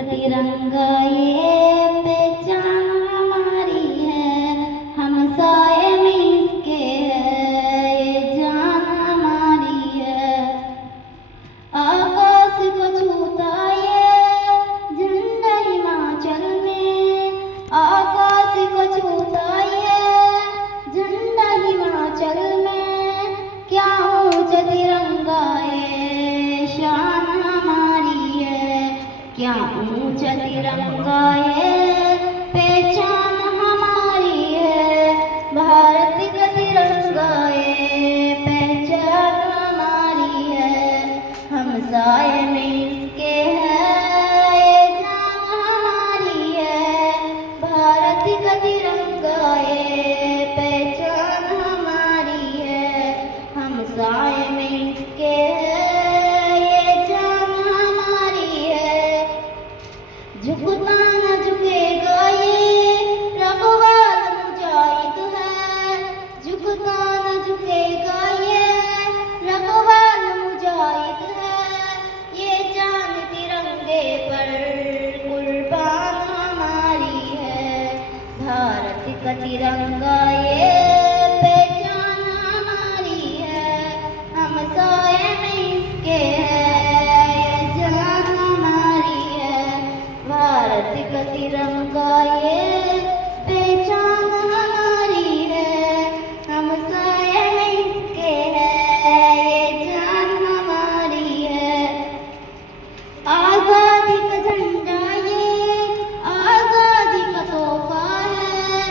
तिरंगा ये पहचान हमारी है, हमसाए में इसके है ये जान हमारी है। आकाश को छूता ये झंडा हिमाचल में, आकाश को छूता ये झंडा हिमाचल में, क्या ऊंचा तिरंगा ये शान हमारी है, क्या ऊंचा तिरंगा ये पहचान हमारी है। भारत का तिरंगा ये पहचान हमारी है, हमसाए में इसके है ये जान हमारी है। भारत का तिरंगा ये पहचान हमारी है, हमसाए में इसके है ये जान हमारी है। झुकना न झुकेगा ये रघुवाल मुजाहिद है, झुकना न झुकेगा ये रघुवाल मुजाहिद है, ये जान तिरंगे पर कुर्बान हमारी है। भारत का तिरंगा ये पहचान हमारी है, हमसाए में इसके है ये जान हमारी है। भारत का तिरंगा ये पहचान हमारी है, हमसाए में इसके है ये जान हमारी है। आजादी का झंडा ये आजादी का तोहफा है,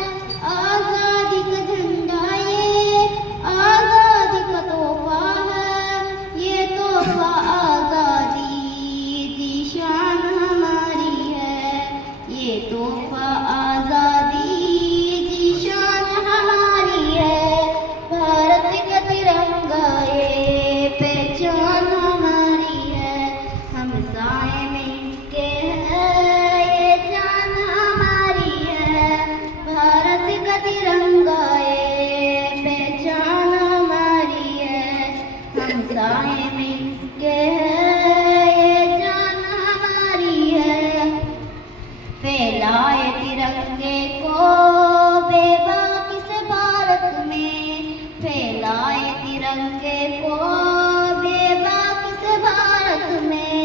आजादी का झंडा ये आजादी का तोहफा है, ये तोहफा आजादी की शान हमारी है, ये तोहफा आजादी की शान हमारी है। भारत का तिरंगा ये पहचान हमारी है, हमसाए में इसके है ये जान हमारी है। भारत का तिरंगा ये पहचान हमारी है, हमसाए में इसके है ये जान हमारी है। फैलाए तिरंगे को बेबाकी से भारत में, फैलाए तिरंगे को बेबाकी से भारत में,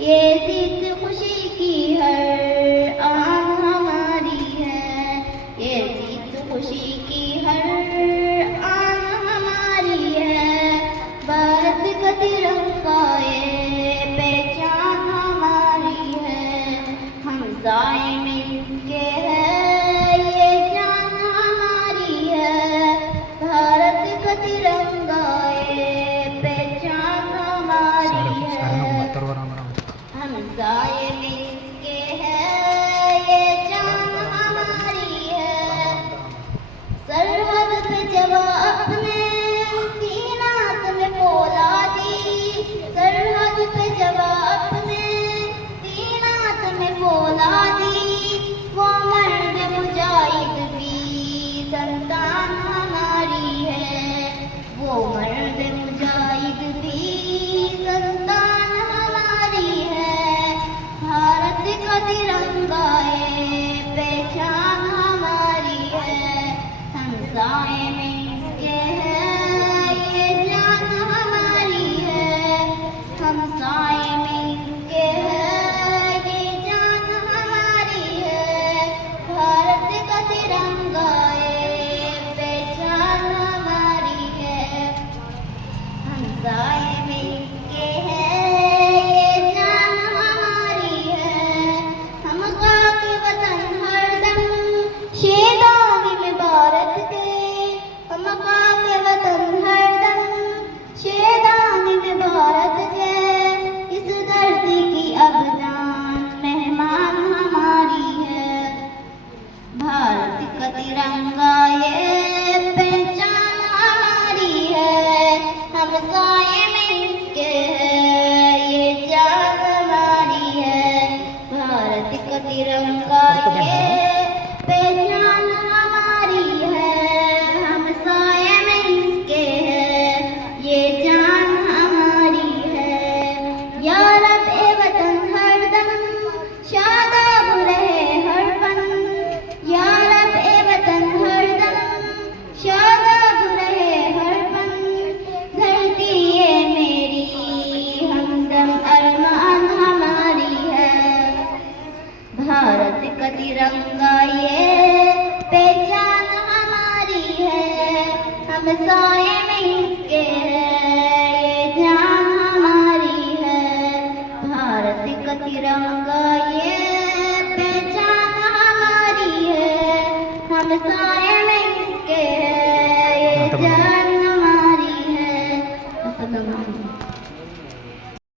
ये जीत खुशी की हर आन हमारी है, ये जीत खुशी की हर आन हमारी है। भारत का तिरंगा ये पहचान हमारी है, हमसाए में इसके है ये जान हमारी है। भारत का तिरंगा ये पहचान हमारी है, हमसाए में इसके है ये जान हमारी है। सरहद पे जवान अपने सीनात में फौलादी, सरहद पे जवान अपने सीनात में फौलादी, वो मर्द मुजाहिद भी संतान हमारी है, वो मर्द मुजाहिद भी संतान हमारी है। भारत का तिरंगा ये पहचान हमारी है, हमसाए में इसके है ये जान हमारी है, हमसाए में इसके है ये जान हमारी है। भारत का तिरंगा ये पहचान हमारी है, हमसाए में इसके है ये जान हमारी है। हम खाके वतन हरदम शेदानी में भारत के, हम खाके वतन हरदम शेदानी में भारत के, इस धरती की अब जान मेहमान हमारी है। भारत का तिरंगा ये पहचान हमारी है, हमसाए में इसके है ये जान हमारी है। भारत का तिरंगा ये पहचान हमारी है, हमसाए में इसके है ये जान हमारी है। या रब ए वतन हरदम तिरंगा ये पहचान हमारी है, हम साए में इसके है, ये जान हमारी है। भारत का तिरंगा